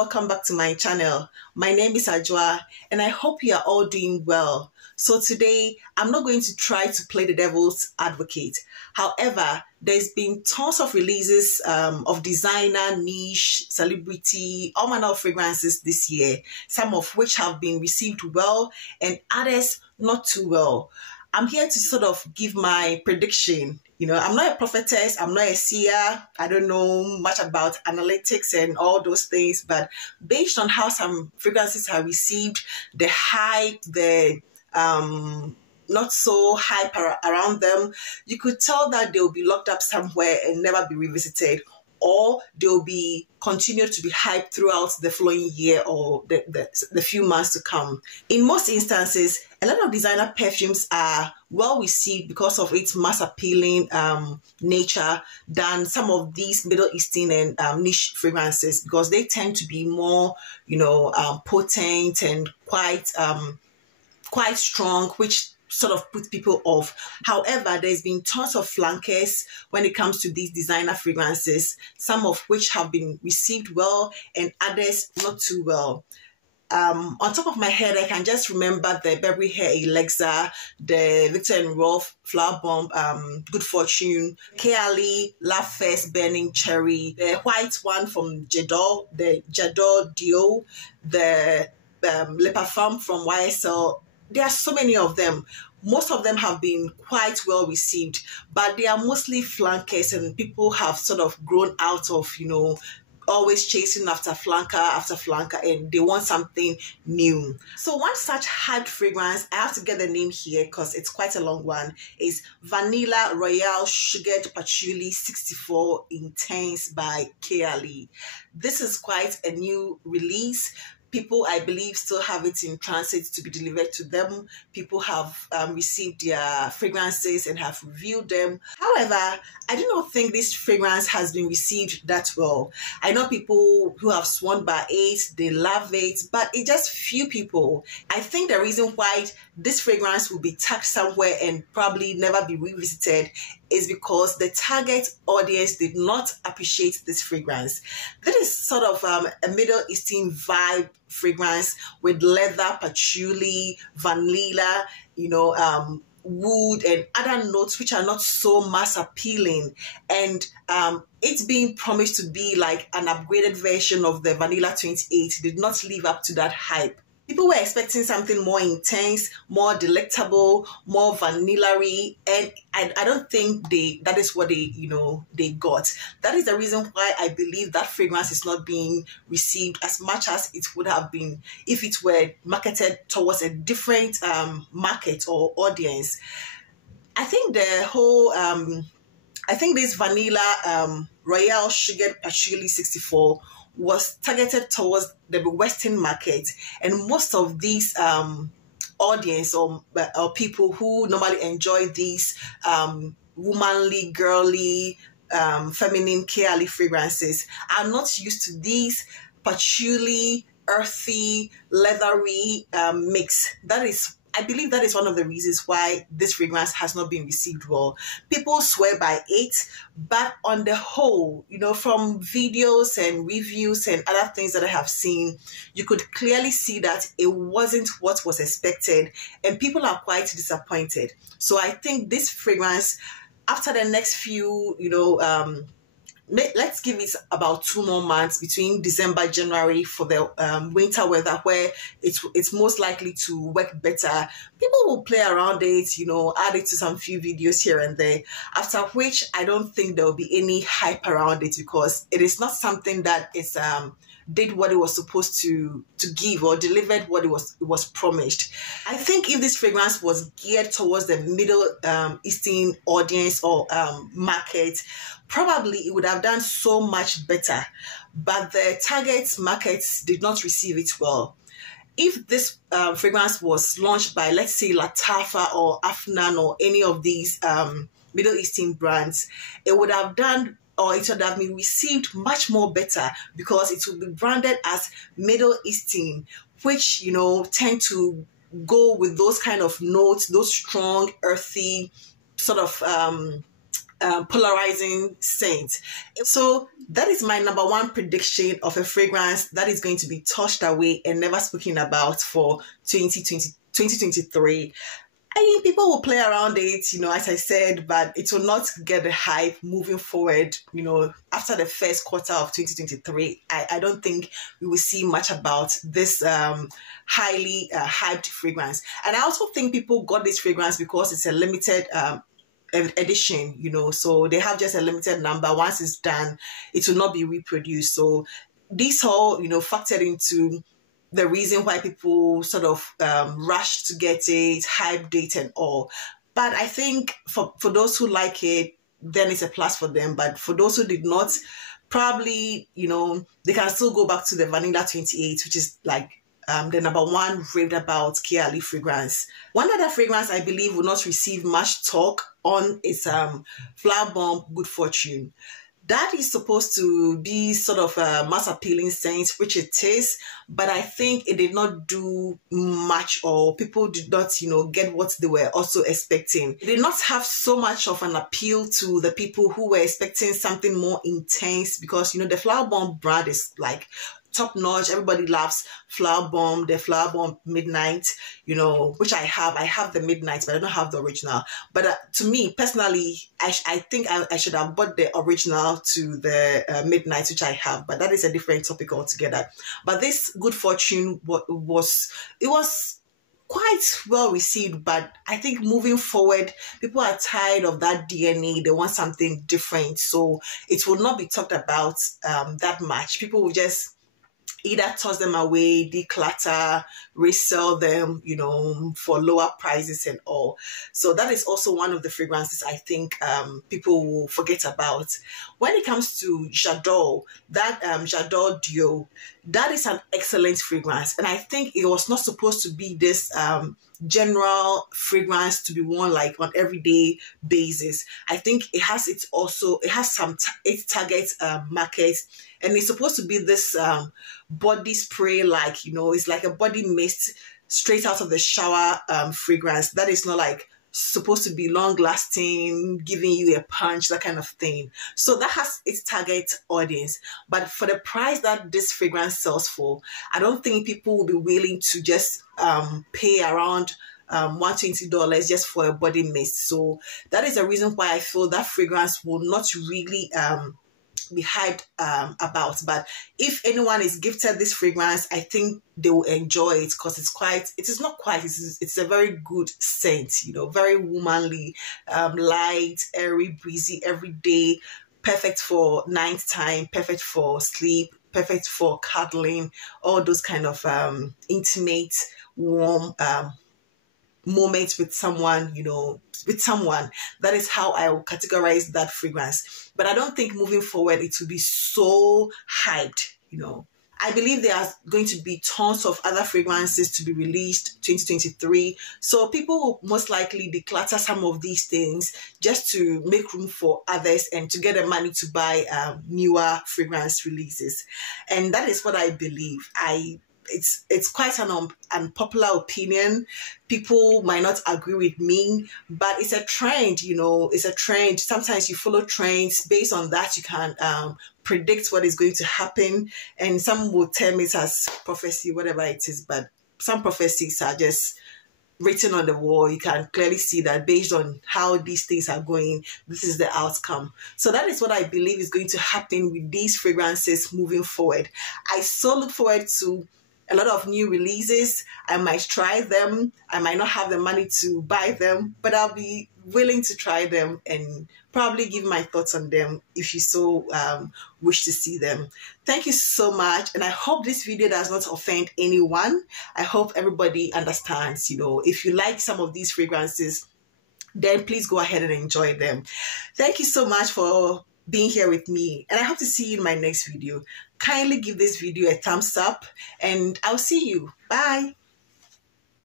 welcome back to my channel. My name is Ajwa and I hope you are all doing well. So today I'm not going to try to play the devil's advocate. However, there's been tons of releases of designer, niche, celebrity, all manner of fragrances this year, some of which have been received well and others not too well. I'm here to sort of give my prediction. You know, I'm not a prophetess, I'm not a seer, I don't know much about analytics and all those things, but based on how some fragrances are received, the hype, the not so hype around them, you could tell that they'll be locked up somewhere and never be revisited, or they'll be continued to be hyped throughout the following year or the few months to come. In most instances, a lot of designer perfumes are well received because of its mass appealing nature than some of these Middle Eastern and niche fragrances, because they tend to be more, potent and quite strong, which sort of put people off. However, there's been tons of flankers when it comes to these designer fragrances, some of which have been received well and others not too well. On top of my head, I can just remember the Burberry Hair Elixir, the Victor & Rolf Flower Bomb, Good Fortune, Kayali Love Fest Burning Cherry, the white one from Jadot, the Jadot Dio, the Le Parfum from YSL. There are so many of them. Most of them have been quite well received, but they are mostly flankers and people have sort of grown out of, always chasing after flanker, and they want something new. So one such hyped fragrance, I have to get the name here because it's quite a long one, is Vanilla Royale Sugared Patchouli 64 Intense by Kayali. This is quite a new release. People, I believe, still have it in transit to be delivered to them. People have received their fragrances and have reviewed them. However, I do not think this fragrance has been received that well. I know people who have sworn by it, they love it, but it's just few people. I think the reason why this fragrance will be tagged somewhere and probably never be revisited is because the target audience did not appreciate this fragrance. This is sort of a Middle Eastern vibe fragrance with leather, patchouli, vanilla, wood and other notes which are not so mass appealing, and it's being promised to be like an upgraded version of the Vanilla 28 did not live up to that hype. People were expecting something more intense, more delectable, more vanilla-y, and I don't think that is what they got. That is the reason why I believe that fragrance is not being received as much as it would have been if it were marketed towards a different market or audience. I think the whole this Vanilla Royale Sugared Patchouli 64 was targeted towards the Western market, and most of these audience or people who normally enjoy these womanly, girly, feminine Kayali fragrances are not used to these patchouli, earthy, leathery mix. I believe that is one of the reasons why this fragrance has not been received well. People swear by it, but on the whole, from videos and reviews and other things that I have seen, you could clearly see that it wasn't what was expected, and people are quite disappointed. So I think this fragrance, after the next few, let's give it about 2 more months between December, January for the winter weather, where it's most likely to work better. People will play around it, add it to some few videos here and there, after which I don't think there will be any hype around it because it is not something that is did what it was supposed to give or delivered what it was promised. I think if this fragrance was geared towards the Middle Eastern audience or market, probably it would have done so much better, but the target markets did not receive it well. If this fragrance was launched by, let's say, Latafa or Afnan or any of these Middle Eastern brands, it would have done, or it would have been received much more better because it would be branded as Middle Eastern, which, tend to go with those kind of notes, those strong, earthy, sort of polarizing scent. So that is my number one prediction of a fragrance that is going to be touched away and never spoken about for 2023. I mean, people will play around it, as I said, but it will not get the hype moving forward, after the first quarter of 2023. I don't think we will see much about this highly hyped fragrance. And I also think people got this fragrance because it's a limited edition, so they have just a limited number. Once it's done, it will not be reproduced. So this all, factored into the reason why people sort of rush to get it, hyped it and all. But I think for those who like it, then it's a plus for them. But for those who did not, probably, they can still go back to the Vanilla 28, which is like the number one raved about Kayali fragrance. One other fragrance I believe will not receive much talk on is Flower Bomb Good Fortune. That is supposed to be sort of a mass appealing scent, which it is, but I think it did not do much, or people did not, get what they were also expecting. It did not have so much of an appeal to the people who were expecting something more intense, because, the Flower Bomb brand is like top notch. Everybody loves Flower Bomb, the Flower Bomb Midnight, which I have. I have the Midnight, but I don't have the original. But to me, personally, I think I should have bought the original to the Midnight, which I have. But that is a different topic altogether. But this Good Fortune was quite well received, but I think moving forward, people are tired of that DNA. They want something different. So it will not be talked about that much. People will just either toss them away, declutter, resell them, for lower prices and all. So that is also one of the fragrances I think people will forget about. When it comes to J'adore, that J'adore Duo, that is an excellent fragrance. And I think it was not supposed to be this general fragrance to be worn like on everyday basis. I think it has some its target market, and it's supposed to be this body spray, like it's like a body mist straight out of the shower fragrance that is not like supposed to be long lasting, giving you a punch, that kind of thing. So that has its target audience, but for the price that this fragrance sells for, I don't think people will be willing to just pay around $120 just for a body mist. So that is the reason why I feel that fragrance will not really be hyped about. But if anyone is gifted this fragrance, I think they will enjoy it, because it's a very good scent, very womanly, light, airy, breezy, everyday, perfect for night time, perfect for sleep, perfect for cuddling, all those kind of intimate, warm moments with someone, That is how I will categorize that fragrance. But I don't think moving forward it will be so hyped, I believe there are going to be tons of other fragrances to be released 2023. So people will most likely declutter some of these things just to make room for others and to get the money to buy newer fragrance releases. And that is what I believe. It's quite an unpopular opinion. People might not agree with me, but it's a trend, it's a trend. Sometimes you follow trends. Based on that, you can predict what is going to happen. And some will term it as prophecy, whatever it is, but some prophecies are just written on the wall. You can clearly see that based on how these things are going, this is the outcome. So that is what I believe is going to happen with these fragrances moving forward. I so look forward to a lot of new releases. I might try them. I might not have the money to buy them, but I'll be willing to try them and probably give my thoughts on them if you so wish to see them. Thank you so much. And I hope this video does not offend anyone. I hope everybody understands, if you like some of these fragrances, then please go ahead and enjoy them. Thank you so much for being here with me, and I hope to see you in my next video. Kindly give this video a thumbs up, and I'll see you. Bye.